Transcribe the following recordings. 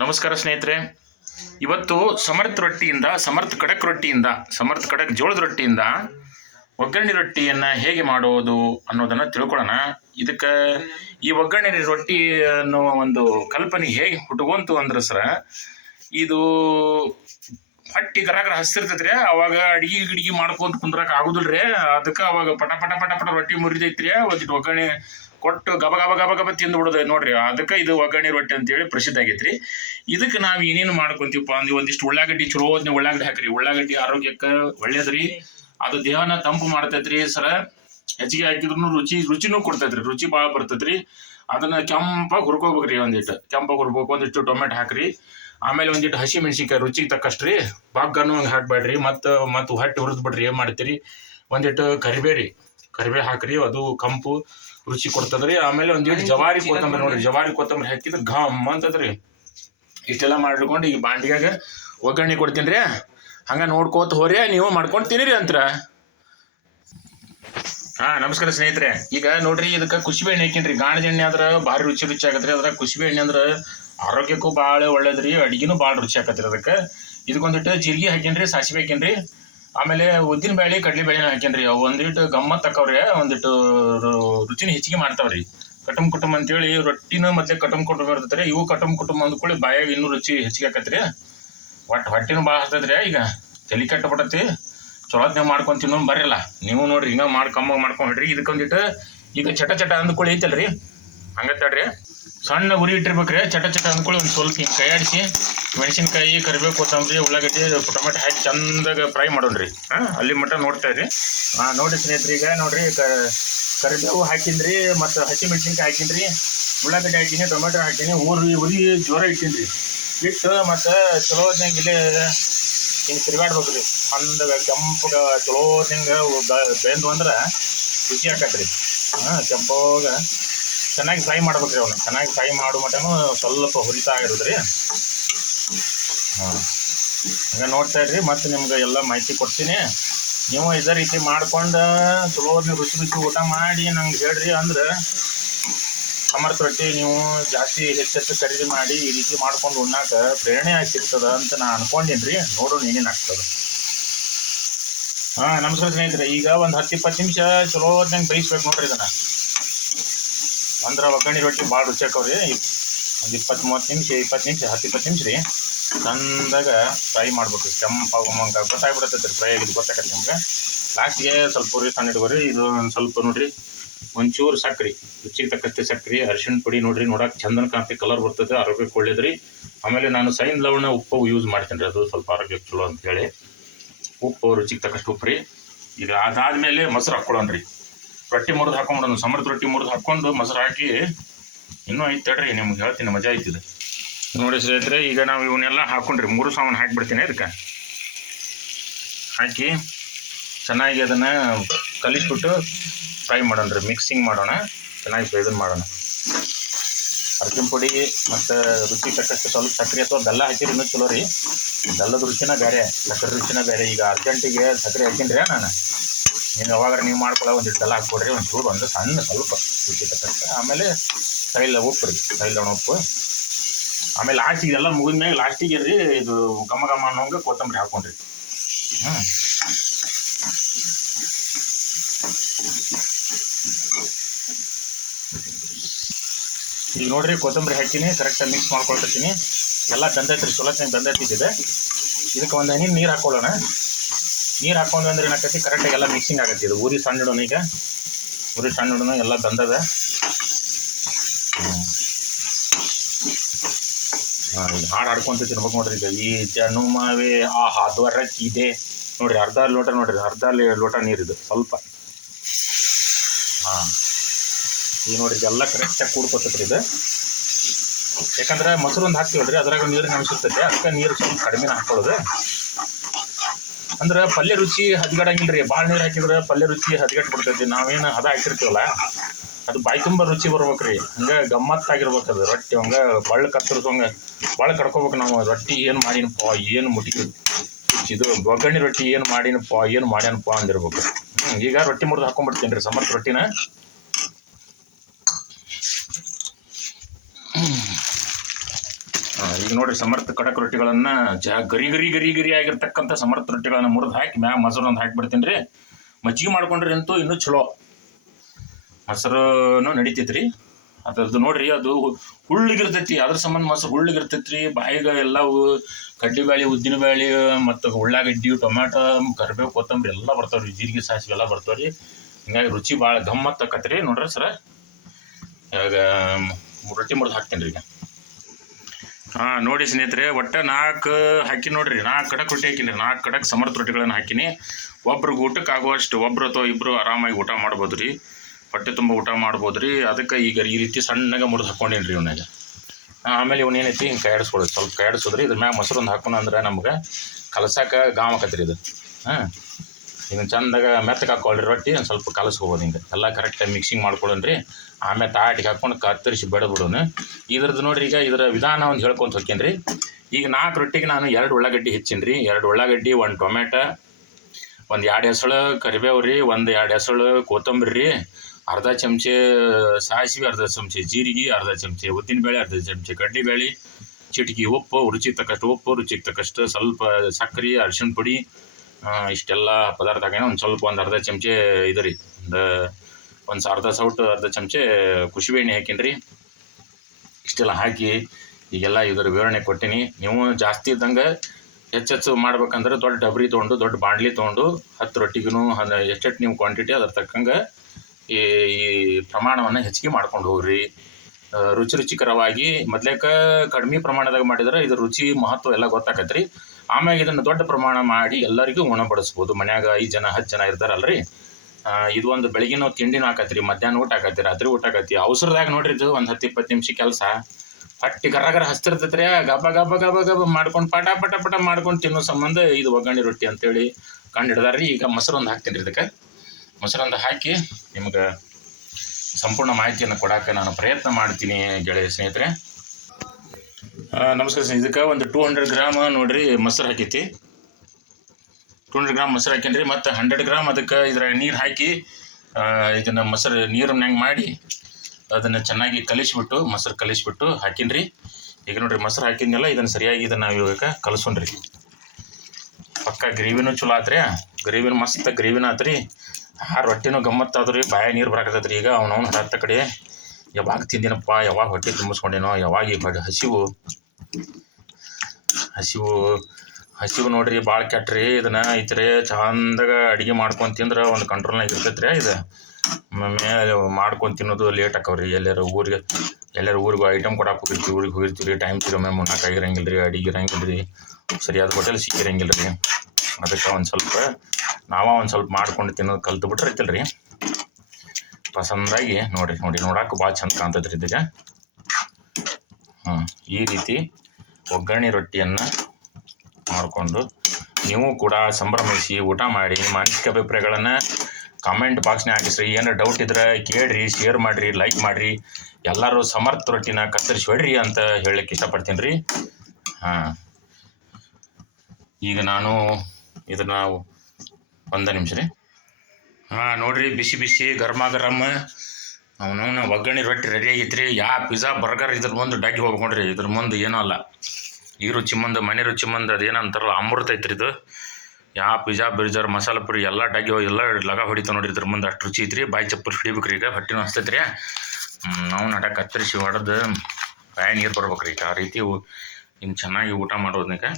ನಮಸ್ಕಾರ ಸ್ನೇಹಿತರೆ. ಇವತ್ತು ಸಮರ್ಥ ಕಡಕ್ ಜೋಳದ ರೊಟ್ಟಿಯಿಂದ ಒಗ್ಗರಣೆ ರೊಟ್ಟಿಯನ್ನು ಹೇಗೆ ಮಾಡೋದು ಅನ್ನೋದನ್ನು ತಿಳ್ಕೊಳ್ಳೋಣ. ಇದಕ್ಕೆ ಈ ಒಗ್ಗರಣೆ ರೊಟ್ಟಿ ಅನ್ನೋ ಒಂದು ಕಲ್ಪನೆ ಹೇಗೆ ಹುಟ್ಕೊಂತು ಅಂದ್ರೆ ಸರ, ಇದು ಹೊಟ್ಟಿ ಕರಾಕರ ಹಸ್ತಿರ್ತೈತ್ರಿ. ಅವಾಗ ಅಡಿಗೆ ಮಾಡ್ಕೊಂತ ಕುಂದ್ರಕ್ಕೆ ಆಗುದಿಲ್ರಿ. ಅದಕ್ಕೆ ಅವಾಗ ಪಟ ಪಟ ಪಟ ಪಟ ರೊಟ್ಟಿ ಮುರಿದೈತ್ರಿ. ಒಂದಿಟ್ಟು ಒಗ್ಗರಣೆ ಕೊಟ್ಟು ಗಬ ಗಬ ಗಬ ಗಬ ತಿಂದು ಬಿಡೋದು ನೋಡ್ರಿ. ಅದಕ್ಕೆ ಇದು ಒಗ್ಗರಣೆ ರೊಟ್ಟಿ ಅಂತೇಳಿ ಪ್ರಸಿದ್ಧ ಆಗೈತ್ರಿ. ಇದಕ್ಕೆ ನಾವು ಏನೇನು ಮಾಡ್ಕೊಂತೀವಪ್ಪ ಅಂದ್ರೆ, ಒಂದಿಷ್ಟು ಉಳ್ಳಾಗಡ್ಡಿ, ಚಲೋ ಉಳ್ಳಾಗಡ್ಡಿ ಹಾಕ್ರಿ. ಉಳ್ಳಾಗಡ್ಡಿ ಆರೋಗ್ಯಕ್ಕೆ ಒಳ್ಳೇದ್ರಿ. ಅದು ದೇಹನ ತಂಪು ಮಾಡ್ತೈತ್ರಿ ಸರ. ಹೆಚ್ಚಿಗೆ ಹಾಕಿದ್ರು ರುಚಿನೂ ಕೊಡ್ತೈತ್ರಿ. ರುಚಿ ಭಾಳ ಬರ್ತೈತ್ರಿ. ಅದನ್ನ ಕೆಂಪಾಗಿ ಹುರ್ಕೋಬೇಕ್ರಿ. ಕೆಂಪಾಗಿ ಹುರ್ಬೇಕು. ಒಂದಿಷ್ಟು ಟೊಮೆಟೊ ಹಾಕ್ರಿ. ಆಮೇಲೆ ಒಂದಿಟ್ಟು ಹಸಿ ಮೆಣಸಿನ್ಕಾಯಿ ರುಚಿಗೆ ತಕ್ಕಷ್ಟ್ರಿ. ಬಾಗ್ಗನ್ನು ಹಂಗೆ ಹಾಕ್ಬೇಡ್ರಿ. ಮತ್ತು ಹೊಟ್ಟೆ ಹುರಿದ್ ಬಿಡ್ರಿ. ಏನು ಮಾಡ್ತೀರಿ, ಒಂದಿಟ್ಟು ಕರಿಬೇವು ಹಾಕ್ರಿ. ಅದು ಕಂಪು ರುಚಿ ಕೊಡ್ತದ್ರಿ. ಆಮೇಲೆ ಒಂದಿಟ್ಟು ಜವಾರಿ ಕೊತ್ತಂಬರಿ ನೋಡ್ರಿ. ಜವಾರಿ ಕೊತ್ತಂಬರಿ ಹಾಕಿದ್ರೆ ಘಮ್ ಅಂತದ್ರಿ. ಇಷ್ಟೆಲ್ಲ ಮಾಡ್ಕೊಂಡು ಈ ಬಾಂಡಿಯಾಗ ಒಗ್ಗರಣೆ ಕೊಡ್ತೀನಿ ರೀ. ಹಂಗೆ ನೋಡ್ಕೋತ ಹೋರಿ, ನೀವು ಮಾಡ್ಕೊಂಡು ತಿನ್ನಿರಿ ಅಂತರ. ನಮಸ್ಕಾರ ಸ್ನೇಹಿತರೆ. ಈಗ ನೋಡ್ರಿ, ಇದಕ್ಕೆ ಕುಸುಬೆ ಎಣ್ಣೆ ಹಾಕಿನ್ರಿ. ಗಾಣದ ಎಣ್ಣೆ ಆದ್ರೆ ಭಾರಿ ರುಚಿ ಆಗತ್ರಿ. ಅದ್ರ ಕುಸುಬೆ ಎಣ್ಣೆ ಅಂದ್ರೆ ಆರೋಗ್ಯಕ್ಕೂ ಭಾಳ ಒಳ್ಳೇದ್ರಿ. ಅಡಿಗೆನೂ ಭಾಳ ರುಚಿ ಆಗತ್ರಿ. ಅದಕ್ಕೆ ಇದಕ್ಕೊಂದಿಟ್ಟು ಜೀರಿಗೆ ಹಾಕಿನ್ರಿ, ಸಾಸಿವೆ ಹಾಕಿನ್ರಿ. ಆಮೇಲೆ ಉದ್ದಿನ ಬೇಳೆ, ಕಡ್ಲಿ ಬೇಳೆನ ಹಾಕಿನ್ರಿ. ಅವು ಒಂದಿಟ್ಟು ಗಮ್ಮತ್ ಹಾಕವ್ರಿ. ಒಂದಿಟ್ಟು ರುಚಿನ ಹೆಚ್ಚಿಗೆ ಮಾಡ್ತಾವ್ರಿ. ಕುಟುಂಬ ಅಂತೇಳಿ ರೊಟ್ಟಿನ ಮತ್ತೆ ಕುಟುಂಬ ಬರ್ತೈತ್ರಿ. ಇವು ಕುಟುಂಬ ಅಂದ್ಕೊಳ್ಳಿ ಬಾಯಾಗ ಇನ್ನೂ ರುಚಿ ಹೆಚ್ಚಿಗೆ ಆಕತ್ರಿ. ಹೊಟ್ಟಿನೂ ಭಾಳ ಹತ್ತದ್ರಿ. ಈಗ ತಲೆ ಕೆಟ್ಟ ಬಿಡತ್ತಿ. ಚೊಲೋತ್ನಾಗ ಮಾಡ್ಕೊಂಡು ತಿನ್ನೋ ಬರಲ್ಲ. ನೀವು ನೋಡ್ರಿ, ಹಿಂಗ ಮಾಡ್ಕೊಂಡು ಹೊಡ್ರಿ. ಇದಕ್ಕೊಂದಿಟ್ಟು ಈಗ ಚಟ ಅಂದ್ಕೊಳ್ಳಿ ಐತಲ್ರಿ, ಹಂಗತ್ತಾಡ್ರಿ. ಸಣ್ಣ ಉರಿ ಇಟ್ಟಿರ್ಬೇಕ್ರಿ. ಚಟ ಅಂದ್ಕೊಳ್ಳಿ ಒಂದು ಸ್ವಲ್ಪ ಹಿಂಗೆ ಕೈಯಾಡಿಸಿ ಮೆಣಸಿನ್ಕಾಯಿ, ಕರಿಬೇವು, ಕೊತ್ತಂಬರಿ, ಉಳ್ಳಾಗಡ್ಡಿ, ಟೊಮೆಟೊ ಹಾಕಿ ಚಂದಾಗ ಫ್ರೈ ಮಾಡೋಣ್ರಿ. ಅಲ್ಲಿ ಮಟ್ಟ ನೋಡ್ತಾ ಇದ್ರಿ. ನೋಡ್ರಿ ಸ್ನೇಹಿತರೆ, ಈಗ ನೋಡ್ರಿ ಕರಿಬೇವು ಹಾಕಿನ್ರಿ, ಮತ್ತು ಹಸಿ ಮೆಣಸಿನ್ಕಾಯಿ ಹಾಕಿನ್ರಿ, ಉಳ್ಳಾಗಡ್ಡಿ ಹಾಕಿನಿ, ಟೊಮೆಟೊ ಹಾಕಿನಿ. ಉರಿ ಜೋರ ಇಟ್ಟಿನ್ರಿ. ಇಟ್ಟು ಮತ್ತು ಚಲೋತ್ನಾಗ ಇಲ್ಲೇ ಹಿಂಗೆ ತಿರುಗಾಡ್ಬೇಕ್ರಿ. ಅಂದಾಗ ಕೆಂಪಗ ಚಲೋತ್ನಂಗೆ ಬೆಂದು ಅಂದ್ರೆ ರುಚಿ ಹಾಕತ್ರಿ. ಕೆಂಪಾಗ ಚೆನ್ನಾಗಿ ಫ್ರೈ ಮಾಡ್ಬೇಕ್ರಿ. ಅವನ್ನ ಚೆನ್ನಾಗಿ ಫ್ರೈ ಮಾಡೋ ಮಟನು ಸ್ವಲ್ಪ ಹುರಿತಾ ಇರೋದ್ರಿ. ಹಂಗೆ ನೋಡ್ತಾ ಇದ್ರಿ. ಮತ್ತು ನಿಮ್ಗೆ ಎಲ್ಲ ಮಾಹಿತಿ ಕೊಡ್ತೀನಿ. ನೀವು ಇದೇ ರೀತಿ ಮಾಡ್ಕೊಂಡು ಚಲೋತ್ನ ರುಚಿ ಊಟ ಮಾಡಿ ನಂಗೆ ಹೇಳ್ರಿ. ಅಂದ್ರೆ ಸಮರ್ಥ ರೊಟ್ಟಿ ನೀವು ಜಾಸ್ತಿ ಹೆಚ್ಚೆಚ್ಚು ಖರೀದಿ ಮಾಡಿ ಈ ರೀತಿ ಮಾಡ್ಕೊಂಡು ಉಣ್ಣಾಕ ಪ್ರೇರಣೆ ಆಗ್ತಿರ್ತದ ಅಂತ ನಾನು ಅನ್ಕೊಂಡೀನಿ ರೀ. ನೋಡೋಣ ಏನೇನು ಆಗ್ತದೆ. ನಮಸ್ಕಾರ ಸ್ನೇಹಿತರೆ. ಈಗ ಒಂದು 10-20 ನಿಮಿಷ ಚಲೋತ್ನಂಗೆ ಬೇಯಿಸ್ಬೇಕು ನೋಡ್ರಿ ಇದನ್ನ. ಅಂದ್ರೆ ಒಗ್ಗರಣೆ ರೊಟ್ಟಿ ಭಾಳ ರುಚಿ ಹಾಕವ್ರಿ. ಒಂದು 20-30 ನಿಮಿಷ, 10-20 ನಿಮಿಷ ರೀ ಚಂದಾಗ ಫ್ರೈ ಮಾಡ್ಬೇಕು. ಕೆಂಪಾಗ ಗೊತ್ತಾಗ್ಬಿಡತ್ತೈತೆ ರೀ. ಫ್ರೈ ಆಗಿದ್ದು ಗೊತ್ತಾಗತ್ತೆ ನಿಮ್ಗೆ. ಲಾಸ್ಟಿಗೆ ಸ್ವಲ್ಪ ಉರಿ ಸಣ್ಣ ಇಟ್ಕೋರಿ. ಇದು ಒಂದು ಸ್ವಲ್ಪ ನೋಡ್ರಿ, ಒಂಚೂರು ಸಕ್ರೆ, ರುಚಿಗೆ ತಕ್ಕಂತೆ ಸಕ್ರೆ, ಅರಿಶಿಣ ಪುಡಿ ನೋಡ್ರಿ. ನೋಡಕ್ಕೆ ಚಂದನ ಕಾಂತಿ ಕಲರ್ ಬರ್ತದೆ. ಆರೋಗ್ಯಕ್ಕೆ ಒಳ್ಳೇದ್ರಿ. ಆಮೇಲೆ ನಾನು ಸೈನ್ ಲವಣ ಉಪ್ಪು ಯೂಸ್ ಮಾಡ್ತೀನಿ ರೀ. ಅದು ಸ್ವಲ್ಪ ಆರೋಗ್ಯಕ್ಕೆ ಚಲೋ ಅಂತೇಳಿ ಉಪ್ಪು ರುಚಿಗೆ ತಕ್ಕಷ್ಟು ಉಪ್ಪು ರೀ. ಈಗ ಅದಾದಮೇಲೆ ಮೊಸರು ಹಾಕ್ಕೊಳ್ಳೋಣ್ರಿ. ರೊಟ್ಟಿ ಮುರಿದು ಹಾಕೊಂಡ್ಬಿಡೋಣ. ಸಮರ್ಥ ರೊಟ್ಟಿ ಮುರಿದು ಹಾಕ್ಕೊಂಡು ಮೊಸರು ಹಾಕಿ ಇನ್ನೂ ಐತೆ ತಡ್ರಿ, ನಿಮ್ಗೆ ಹೇಳ್ತೀನಿ, ಮಜಾ ಐತಿದೆ ನೋಡಿ ಸ್ನೇಹಿತರೆ. ಈಗ ನಾವು ಇವನ್ನೆಲ್ಲ ಹಾಕ್ಕೊಂಡ್ರಿ. 3 ಸಾಮಾನು ಹಾಕಿಬಿಡ್ತೀನಿ. ಅದಕ್ಕೆ ಹಾಕಿ ಚೆನ್ನಾಗಿ ಅದನ್ನು ಕಲಿಸ್ಬಿಟ್ಟು ಫ್ರೈ ಮಾಡೋಣ ರೀ. ಮಿಕ್ಸಿಂಗ್ ಮಾಡೋಣ. ಚೆನ್ನಾಗಿ ಇದನ್ನು ಮಾಡೋಣ. ಅರಿಶಿನ ಪುಡಿ ಮತ್ತು ರುಚಿ ತಕ್ಕಷ್ಟು ಸ್ವಲ್ಪ ಸಕ್ಕರೆ ಅಥವಾ ಬೆಲ್ಲ ಹಾಕಿರಿ ಇನ್ನೂ ಚಲೋ ರೀ. ಬೆಲ್ಲದ ರುಚಿನ ಬೇರೆ, ಸಕ್ಕರೆ ರುಚಿನ ಬೇರೆ. ಈಗ ಅರ್ಜೆಂಟಿಗೆ ಸಕ್ಕರೆ ಹಾಕಿನ್ರಿ ನಾನು. ನೀವು ಯಾವಾಗ ನೀವು ಮಾಡ್ಕೊಳ್ಳೋ ಒಂದಿಟ್ಟು ಬೆಲ್ಲ ಹಾಕ್ಕೊಡ್ರಿ. ಒಂಚೂರು ಒಂದು ಸಣ್ಣ ಸ್ವಲ್ಪ ರುಚಿ ತಕ್ಕಷ್ಟು. ಆಮೇಲೆ ಉಪ್ಪು ರೀ, ಸೈಲವಣ ಉಪ್ಪು. ಆಮೇಲೆ ಲಾಸ್ಟಿಗೆ ಎಲ್ಲ ಮುಗಿದ್ಮೇಲೆ ಲಾಸ್ಟಿಗೆ ರೀ ಇದು ಘಮ ಅನ್ನೋಂಗೆ ಕೊತ್ತಂಬರಿ ಹಾಕ್ಕೊಂಡ್ರಿ. ಈಗ ನೋಡ್ರಿ, ಕೊತ್ತಂಬರಿ ಹಾಕಿನಿ, ಕರೆಕ್ಟಾಗಿ ಮಿಕ್ಸ್ ಮಾಡ್ಕೊಳ್ತೀನಿ. ಎಲ್ಲ ಬೆಂದೈತ್ರಿ, ಚಲೋತ್ನಾಗ ಬೆಂದೈತಿದೆ. ಇದಕ್ಕೆ ಒಂದು ಹನಿ ನೀರು ಹಾಕ್ಕೊಳ್ಳೋಣ. ನೀರು ಹಾಕ್ಕೊಂಡು ಅಂದ್ರೆ ಏನಾಕತಿ, ಕರೆಕ್ಟಾಗಿ ಎಲ್ಲ ಮಿಕ್ಸಿಂಗ್ ಆಗತ್ತೆ. ಇದು ಉರಿ ಸಣ್ಣ ಇಡೋಣ. ಈಗ ಉರಿ ಸಣ್ಣ ಇಡೋಣ. ಎಲ್ಲ ಬೆಂದದ. ಈಗ ಹಾಡು ಹಾಡ್ಕೊಂತ ತಿನ್ಬೇಕು ನೋಡ್ರಿ. ಈಗ ಈ ಜನುಮವೇ ಆಹಾ ದೊರಕಿದೆ ನೋಡ್ರಿ. ಅರ್ಧ ಲೋಟ ನೋಡ್ರಿ, ಅರ್ಧ ಲೋಟ ನೀರಿದು ಸ್ವಲ್ಪ. ಈಗ ನೋಡ್ರಿ, ಇದೆಲ್ಲ ಕರೆಕ್ಟಾಗಿ ಕೂಡ್ಕೊತೈತ್ರಿ ಇದು. ಯಾಕಂದ್ರೆ ಮೊಸರು ಒಂದು ಹಾಕ್ತೀವಲ್ರಿ, ಅದ್ರಾಗ ನೀರಿನ ಅಂಶ ಇರ್ತೈತೆ. ಅದಕ್ಕೆ ನೀರು ಸ್ವಲ್ಪ ಕಡಿಮೆನ ಹಾಕೊಳ್ಳೋದು. ಅಂದ್ರೆ ಪಲ್ಯ ರುಚಿ ಹದಗಡಂಗಿಲ್ರಿ. ಭಾಳ ನೀರು ಹಾಕಿದ್ರೆ ಪಲ್ಯ ರುಚಿ ಹದಗೆಟ್ಟು ಬಿಡ್ತೈತಿ. ನಾವೇನು ಹದ ಹಾಕಿರ್ತೀವಲ್ಲ, ಅದು ಬಾಯಿ ತುಂಬ ರುಚಿ ಬರ್ಬೇಕ್ರಿ. ಹಂಗೆ ಗಮ್ಮತ್ತಾಗಿರ್ಬೇಕು ಅದು ರೊಟ್ಟಿ. ಹಂಗೆ ಬಳ್ಳ ಕತ್ತರಿಸೋಂಗೆ ಭಾಳ ಕಡ್ಕೋಬೇಕು ನಾವು. ರೊಟ್ಟಿ ಏನು ಮಾಡಿನಪ್ಪ, ಏನು ಮುಟ್ಟಿ ಇದು ಒಗ್ಗರಣೆ ರೊಟ್ಟಿ ಏನು ಮಾಡ್ಯಾನಪ್ಪ ಅಂದಿರ್ಬೇಕು. ಈಗ ರೊಟ್ಟಿ ಮುರಿದು ಹಾಕೊಂಡ್ಬಿಡ್ತೀನಿ ರೀ ಸಮರ್ಥ ರೊಟ್ಟಿನ. ಈಗ ನೋಡ್ರಿ ಸಮರ್ಥ ಖಡಕ್ ರೊಟ್ಟಿಗಳನ್ನು ಗರಿ ಗರಿ ಗರಿ ಗರಿ ಆಗಿರ್ತಕ್ಕಂಥ ಸಮರ್ಥ ರೊಟ್ಟಿಗಳನ್ನು ಮುರಿದು ಹಾಕಿ ಮ್ಯಾಗ ಮೊಸರು ಒಂದು ಹಾಕಿಬಿಡ್ತೀನಿ ರೀ. ಮಜ್ಜಿಗೆ ಮಾಡ್ಕೊಂಡ್ರಿ ಅಂತೂ ಇನ್ನೂ ಚಲೋ, ಮೊಸರುನು ನಡಿತೈತ್ರಿ. ಅದ್ರದ್ದು ನೋಡ್ರಿ ಅದು ಹುಳ್ಳಿಗಿರ್ತೈತಿ, ಅದ್ರ ಸಂಬಂಧ ಮೊಸರು ಹುಳ್ಳಿಗಿರ್ತೈತ್ರಿ. ಬಾಯಿಗೆ ಎಲ್ಲವು ಕಡ್ಲಿಬ್ಯಾಳಿ, ಉದ್ದಿನಬೇಳೆ ಮತ್ತು ಉಳ್ಳಾಗಡ್ಡಿ, ಟೊಮ್ಯಾಟೊ, ಕರಿಬೇವು, ಕೊತ್ತಂಬರಿ ಎಲ್ಲ ಬರ್ತಾವ್ರಿ, ಜೀರಿಗೆ, ಸಾಸಿವೆ ಎಲ್ಲ ಬರ್ತಾವ್ರಿ. ಹಿಂಗಾಗಿ ರುಚಿ ಭಾಳ ಗಮ್ಮತ್ತು ಆಕತ್ರಿ. ನೋಡ್ರಿ ಸರ, ಇವಾಗ ರೊಟ್ಟಿ ಮುರಿದು ಹಾಕ್ತೇನೆ ರೀ ಈಗ. ನೋಡಿ ಸ್ನೇಹಿತರೆ, ಒಟ್ಟು 4 ಹಾಕಿ ನೋಡ್ರಿ, 4 ಕಡಕ್ ರೊಟ್ಟಿ ಹಾಕಿನಿ ರೀ. 4 ಕಡಕ್ ಸಮರ್ಥ ರೊಟ್ಟಿಗಳನ್ನು ಹಾಕಿನಿ. ಒಬ್ರಿಗೆ ಊಟಕ್ಕೆ ಆಗುವಷ್ಟು, ಒಬ್ರು ಅಥವಾ ಇಬ್ಬರು ಆರಾಮಾಗಿ ಊಟ ಮಾಡ್ಬೋದು ರೀ, ಹೊಟ್ಟೆ ತುಂಬ ಊಟ ಮಾಡ್ಬೋದು ರೀ. ಅದಕ್ಕೆ ಈಗ ಈ ರೀತಿ ಸಣ್ಣಗೆ ಮುರಿದು ಹಾಕ್ಕೊಂಡೇನಿ ರೀ ಇವನಾಗ. ಆಮೇಲೆ ಇವನೇನೈತಿ ಹಿಂಗೆ ಕೈಯಾಡಿಸ್ಕೊಳ್ಳೋದು, ಸ್ವಲ್ಪ ಕೈಯಾಡಿಸೋದ್ರಿ. ಇದ್ರ ಮ್ಯಾಗ ಮೊಸರೊಂದು ಹಾಕೋಣ ಅಂದ್ರೆ ನಮ್ಗೆ ಕಲಸಾಕ ಗಾಮ್ ಆಕತ್ರಿ ಇದು. ಇದನ್ನು ಚಂದಾಗ ಮೆತ್ತಗೆ ಹಾಕ್ಕೊಳ್ರಿ ರೊಟ್ಟಿ, ಒಂದು ಸ್ವಲ್ಪ ಕಲಸ್ಕೋಬೋದು. ಹಿಂಗೆ ಎಲ್ಲ ಕರೆಕ್ಟಾಗಿ ಮಿಕ್ಸಿಂಗ್ ಮಾಡ್ಕೊಳ್ಳೋಣ್ರಿ. ಆಮೇಲೆ ತಾಟಿಗೆ ಹಾಕ್ಕೊಂಡು ಕತ್ತರಿಸಿ ಬೆಳೆದ್ಬಿಡೋನು. ಇದ್ರದ್ದು ನೋಡ್ರಿ, ಈಗ ಇದರ ವಿಧಾನ ಒಂದು ಹೇಳ್ಕೊಂತ ಹೋಗ್ತೇನೆ ರೀ. ಈಗ 4 ರೊಟ್ಟಿಗೆ ನಾನು 2 ಉಳ್ಳಾಗಡ್ಡಿ ಹೆಚ್ಚೀನಿ ರೀ. 2 ಉಳ್ಳಾಗಡ್ಡಿ, 1 ಟೊಮೆಟೊ, ಒಂದು 2 ಹೆಸಳು ಕರಿಬೇವು ರೀ, 1-2 ಹೆಸಳು ಕೊತ್ತಂಬರಿ ರೀ, ಅರ್ಧ ಚಮಚೆ ಸಾಸಿವೆ, ಅರ್ಧ ಚಮಚೆ ಜೀರಿಗೆ, ಅರ್ಧ ಚಮಚೆ ಉದ್ದಿನಬೇಳೆ, ಅರ್ಧ ಚಮಚೆ ಕಡ್ಲಿಬೇಳೆ, ಚಿಟಿಕೆ ಉಪ್ಪು, ರುಚಿಗೆ ತಕ್ಕಷ್ಟು ಉಪ್ಪು, ರುಚಿಗೆ ತಕ್ಕಷ್ಟು ಸ್ವಲ್ಪ ಸಕ್ಕರೆ, ಅರಿಶಿಣ ಪುಡಿ, ಇಷ್ಟೆಲ್ಲ ಪದಾರ್ಥ ಹಾಕಿ ಒಂದು ಅರ್ಧ ಚಮಚೆ ಇದು ರೀ, ಒಂದು ಅರ್ಧ ಸೌಟು ಅರ್ಧ ಚಮಚೆ ಕುಸುಬೆ ಎಣ್ಣೆ ಹಾಕೀನಿ ರೀ. ಇಷ್ಟೆಲ್ಲ ಹಾಕಿ ಈಗೆಲ್ಲ ಇದರ ವಿವರಣೆ ಕೊಟ್ಟೀನಿ. ನೀವು ಜಾಸ್ತಿ ಇದ್ದಂಗೆ ಹೆಚ್ಚು ಮಾಡ್ಬೇಕಂದ್ರೆ ದೊಡ್ಡ ಡಬ್ರಿ ತೊಗೊಂಡು, ದೊಡ್ಡ ಬಾಣಲಿ ತೊಗೊಂಡು 10 ರೊಟ್ಟಿಗೂ ಎಷ್ಟೆಷ್ಟು ನೀವು ಕ್ವಾಂಟಿಟಿ ಅದ್ರ ತಕ್ಕಂಗೆ ಈ ಪ್ರಮಾಣವನ್ನು ಹೆಚ್ಚಿಗೆ ಮಾಡ್ಕೊಂಡು ಹೋಗ್ರಿ. ರುಚಿಕರವಾಗಿ ಮೊದ್ಲೇಕ ಕಡಿಮೆ ಪ್ರಮಾಣದಾಗ ಮಾಡಿದ್ರೆ ಇದ್ರ ರುಚಿ ಮಹತ್ವ ಎಲ್ಲ ಗೊತ್ತಾಕತ್ತೆ ರೀ. ಆಮ್ಯಾಗ ಇದನ್ನು ದೊಡ್ಡ ಪ್ರಮಾಣ ಮಾಡಿ ಎಲ್ಲರಿಗೂ ಉಣಬಡಿಸ್ಬೋದು. ಮನ್ಯಾಗ 5 ಜನ 10 ಜನ ಇರ್ತಾರಲ್ರಿ. ಇದು ಒಂದು ಬೆಳಗಿನ ತಿಂಡಿನೂ ಆಕತ್ರಿ, ಮಧ್ಯಾಹ್ನ ಊಟ ಆಕತಿ, ರಾತ್ರಿ ಊಟ ಆಕತಿ. ಅವಸರದಾಗ ನೋಡ್ರಿ ಇದು ಒಂದು 10-20 ನಿಮಿಷ ಕೆಲಸ ಹೊಟ್ಟಿ ಗರ್ರ ಹಸ್ತಿರ್ತೈತ್ರಿ. ಗಬ್ಬ ಗಬ್ಬ ಗಬ್ಬ ಗಬ್ಬ ಮಾಡ್ಕೊಂಡು ಪಟ ಮಾಡ್ಕೊಂಡು ತಿನ್ನೋ ಸಂಬಂಧ ಇದು ಒಗ್ಗರಣೆ ರೊಟ್ಟಿ ಅಂತೇಳಿ ಕಂಡು ಹಿಡ್ದಾರ್ರಿ. ಈಗ ಮೊಸರೊಂದು ಹಾಕ್ತೀನಿ ರೀ. ಇದಕ್ಕೆ ಮೊಸರೊಂದು ಹಾಕಿ ನಿಮ್ಗೆ ಸಂಪೂರ್ಣ ಮಾಹಿತಿಯನ್ನು ಕೊಡೋಕೆ ನಾನು ಪ್ರಯತ್ನ ಮಾಡ್ತೀನಿ ಗೆಳೆಯ ಸ್ನೇಹಿತರೆ. ನಮಸ್ಕಾರ ಸ್ನೇಹಿತರೆ. ಇದಕ್ಕೆ ಒಂದು 200 ಗ್ರಾಮ್ ನೋಡ್ರಿ ಮೊಸರು ಹಾಕೈತಿ. 200 ಗ್ರಾಮ್ ಮೊಸರು ಹಾಕೇನ್ರಿ. ಮತ್ತು 100 ಗ್ರಾಮ್ ಅದಕ್ಕೆ ಇದರ ನೀರು ಹಾಕಿ ಇದನ್ನು ಮೊಸರು ನೀರನ್ನ ಹೆಂಗೆ ಮಾಡಿ ಅದನ್ನು ಚೆನ್ನಾಗಿ ಮೊಸರು ಕಲಿಸ್ಬಿಟ್ಟು ಹಾಕಿನ್ರಿ. ಈಗ ನೋಡ್ರಿ ಮೊಸರು ಹಾಕಿದ್ನೆಲ್ಲ ಇದನ್ನು ಸರಿಯಾಗಿ ಇದನ್ನು ಇವಾಗ ಕಲಸೋಣ್ರಿ. ಪಕ್ಕ ಗ್ರೇವಿನೂ ಚಲೋ ಆತ್ರಿ, ಗ್ರೇವಿನೂ ಮಸ್ತ್ ಗ್ರೇವಿನ ಆತ್ರಿ. ರೊಟ್ಟಿನೂ ಗಮ್ಮತ್ತಾದ್ರಿ, ಬಾಯ ನೀರು ಬರಾಕತ್ತೈತ್ರಿ. ಈಗ ಅವನವನು ಹತ್ತ ಕಡೆ ಯಾವಾಗ ತಿಂದಿನಪ್ಪ, ಯಾವಾಗ ಹೊಟ್ಟೆ ತುಂಬಿಸ್ಕೊಂಡೇನೋ, ಯಾವಾಗ ಈ ಹಸಿವು ನೋಡ್ರಿ ಭಾಳ ಕೆಟ್ಟ್ರಿ. ಇದನ್ನು ಐತ್ರಿ ಚಂದಾಗ ಅಡುಗೆ ಮಾಡ್ಕೊಂಡು ತಿಂದ್ರೆ ಒಂದು ಕಂಟ್ರೋಲ್ನಾಗ ಇರ್ತೈತ್ರಿ. ಇದು ಮೇಲೆ ಮಾಡ್ಕೊಂಡು ತಿನ್ನೋದು ಲೇಟ್ ಆಕವ್ರಿ. ಎಲ್ಲರೂ ಊರಿಗೆ ಐಟಮ್ ಕೊಡಕ್ಕೆ ಹೋಗಿರ್ತೀವಿ, ಊರಿಗೆ ಹೋಗಿರ್ತೀವಿ, ಟೈಮ್ ಸಿಗೊಮ್ಮೆ ಮುನ್ನಕ್ಕಾಗಿರಂಗಿಲ್ಲ ರೀ, ಅಡಿಗೆ ಇರಂಗಿಲ್ಲ ರೀ, ಸರಿಯಾದ ಹೋಟೆಲ್ ಸಿಕ್ಕಿರಂಗಿಲ್ಲ ರೀ. ಅದಕ್ಕೆ ಒಂದು ಸ್ವಲ್ಪ ಮಾಡ್ಕೊಂಡು ತಿನ್ನೋದು ಕಲ್ತು ಬಿಟ್ರೆ ಐತಿಲ್ಲ ರೀ ಪಸಂದಾಗಿ. ನೋಡಕ್ಕೆ ಭಾಳ ಚಂದ ಕಾಣ್ತೈತ್ರಿ ಇದಕ್ಕೆ. ಈ ರೀತಿ ಒಗ್ಗರಣೆ ರೊಟ್ಟಿಯನ್ನು ಮಾಡಿಕೊಂಡು ನೀವು ಕೂಡ ಸಂಭ್ರಮಿಸಿ ಊಟ ಮಾಡಿ. ನಿಮ್ಮ ಅನಿಸಿಕೆ ಅಭಿಪ್ರಾಯಗಳನ್ನು ಕಾಮೆಂಟ್ ಬಾಕ್ಸ್ನಾಗ ಹಾಕಿಸ್ರಿ. ಏನಾರು ಡೌಟ್ ಇದ್ರೆ ಕೇಳಿರಿ, ಶೇರ್ ಮಾಡಿರಿ, ಲೈಕ್ ಮಾಡಿರಿ. ಎಲ್ಲರೂ ಸಮರ್ಥ ರೊಟ್ಟಿನ ಕತ್ತರಿಸಿ ಹೊಡ್ರಿ ಅಂತ ಹೇಳಕ್ಕೆ ಇಷ್ಟಪಡ್ತೀನಿ ರೀ. ಈಗ ನಾನು ಇದನ್ನು 1 ನಿಮಿಷ ರೀ. ನೋಡಿರಿ, ಬಿಸಿ ಗರಮ ಅವನವನ ಒಗ್ಗರಣೆ ರೊಟ್ಟಿ ರೆಡಿ ಆಗೈತ್ರಿ. ಪಿಜ್ಜಾ ಬರ್ಗರ್ ಇದ್ರ ಮುಂದೆ ಡಗ್ಗಿ ಹೋಗ್ಬೇಕು ನೋಡ್ರಿ. ಇದ್ರ ಮುಂದೆ ಏನೋ ಅಲ್ಲ, ಈ ರುಚಿ ಮುಂದೆ ಮನೆ ರುಚಿ ಮುಂದೆ ಅದೇನಂತಾರಲ್ಲ ಅಮೃತ ಐತ್ರಿ ಇದು. ಪಿಜ್ಜಾ ಬರ್ಜರ್ ಮಸಾಲೆ ಪುರಿ ಎಲ್ಲ ಡಗ್ಗಿ ಹೋಗಿ ಎಲ್ಲ ಲಗ ಹೊಡಿತಾವೆ ನೋಡ್ರಿ. ಇದ್ರ ಮುಂದೆ ಅಷ್ಟು ರುಚಿ ಐತ್ರಿ. ಬಾಯಿ ಚಪ್ಪಲ್ ಹಿಡಿಬೇಕ್ರಿ. ಈಗ ಹೊಟ್ಟಿನೂ ಹಸ್ತೈತ್ರಿ. ನಾವು ಕತ್ತರಿಸಿ ಹೊಡೆದು ಬಾಯಿ ನೀರು ಬರ್ಬೇಕ್ರಿ. ಆ ರೀತಿ ಹಿಂಗೆ ಚೆನ್ನಾಗಿ ಊಟ ಮಾಡೋದನ್ನ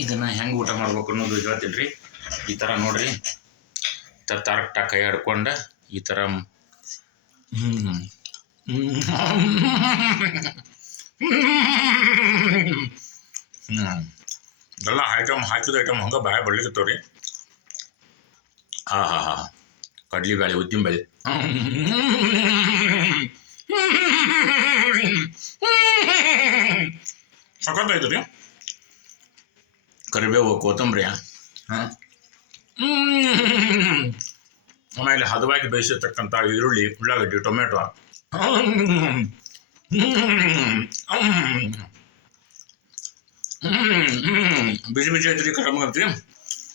ಇದನ್ನು ಹೆಂಗೆ ಊಟ ಮಾಡ್ಬೇಕು ಅನ್ನೋದು ಹೇಳ್ತೀನಿ ರೀ. ಈ ಥರ ನೋಡ್ರಿ, ಈ ಥರ ತಾರಕ್ಟಾಗಿ ಕೈ ಆಡ್ಕೊಂಡು ಈ ಥರ ಎಲ್ಲ ಹಾಕಿದ ಐಟಮ್ ಹಂಗೆ ಬಾಯ ಬಡ್ಲಿಕ್ಕತ್ತವ ರೀ. ಕಡ್ಲಿಬೇಳೆ, ಉದ್ದಿನಬೇಳೆ, ಸಖತ್ತಾಯ್ತು ರೀ. ಕರಿಬೇವು, ಕೊತ್ತಂಬರಿ, ಆಮೇಲೆ ಹದವಾಗಿ ಬೇಯಿಸಿರ್ತಕ್ಕಂಥ ಈರುಳ್ಳಿ, ಉಳ್ಳಾಗಡ್ಡಿ, ಟೊಮೆಟೊ, ಬಿಸಿ ಐತ್ರಿ. ಕಡಿಮೆ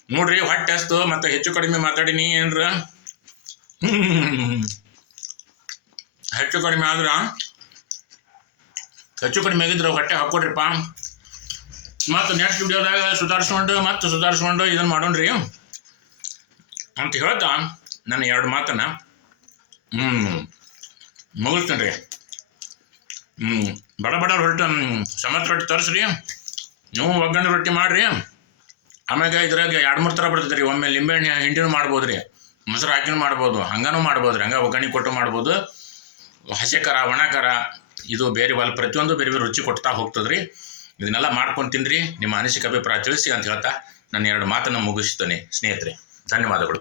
ನೋಡ್ರಿ ಹೊಟ್ಟೆ ಹಸ್ತು ಮತ್ತೆ ಹೆಚ್ಚು ಕಡಿಮೆ ಮಾತಾಡಿನಿ ಏನ್ರ ಹೆಚ್ಚು ಕಡಿಮೆ ಆದ್ರ ಹೆಚ್ಚು ಕಡಿಮೆ ಆಗಿದ್ರೆ ಹೊಟ್ಟೆ ಹಾಕೊಡ್ರಿಪ್ಪ. ಮತ್ತು ನೆಕ್ಸ್ಟ್ ವಿಡಿಯೋದಾಗ ಸುಧಾರಿಸ್ಕೊಂಡು ಇದನ್ನು ಮಾಡೋಣ್ರಿ ಅಂತ ಹೇಳ್ತಾ ನಾನು 2 ಮಾತನ್ನ ಮುಗಿಸ್ತೇನೆ ರೀ. ಬಡ ರೊಟ್ಟಿ ಸಮತ್ ರೊಟ್ಟಿ ತರಿಸ್ರಿ, ನೀವು ಒಗ್ಗರಣೆ ರೊಟ್ಟಿ ಮಾಡಿರಿ. ಆಮ್ಯಾಗ ಇದ್ರಾಗ 2-3 ಥರ ಬರ್ತದೆ ರೀ. ಒಮ್ಮೆ ಲಿಂಬೆಹಣ್ಣು ಹಿಂಡಿನೂ ಮಾಡ್ಬೋದು ರೀ, ಮೊಸರು ಹಾಕಿನೂ ಮಾಡ್ಬೋದು, ಹಂಗನೂ ಮಾಡ್ಬೋದು ರೀ, ಹಂಗೆ ಒಗ್ಗರಣೆ ಕೊಟ್ಟು ಮಾಡ್ಬೋದು. ಹಸಿ ಖಾರ, ಒಣ ಖಾರ, ಇದು ಬೇರೆ ಪ್ರತಿಯೊಂದು ಬೇರೆ ಬೇರೆ ರುಚಿ ಕೊಡ್ತಾ ಹೋಗ್ತದೆ ರೀ. ಇದನ್ನೆಲ್ಲ ಮಾಡ್ಕೊಂಡು ತಿನ್ನಿರಿ, ನಿಮ್ಮ ಅನಿಸಿಕೆ ಅಭಿಪ್ರಾಯ ತಿಳಿಸಿ ಅಂತ ಹೇಳ್ತಾ ನಾನು 2 ಮಾತನ್ನು ಮುಗಿಸ್ತೇನೆ ಸ್ನೇಹಿತರೆ. ಧನ್ಯವಾದಗಳು.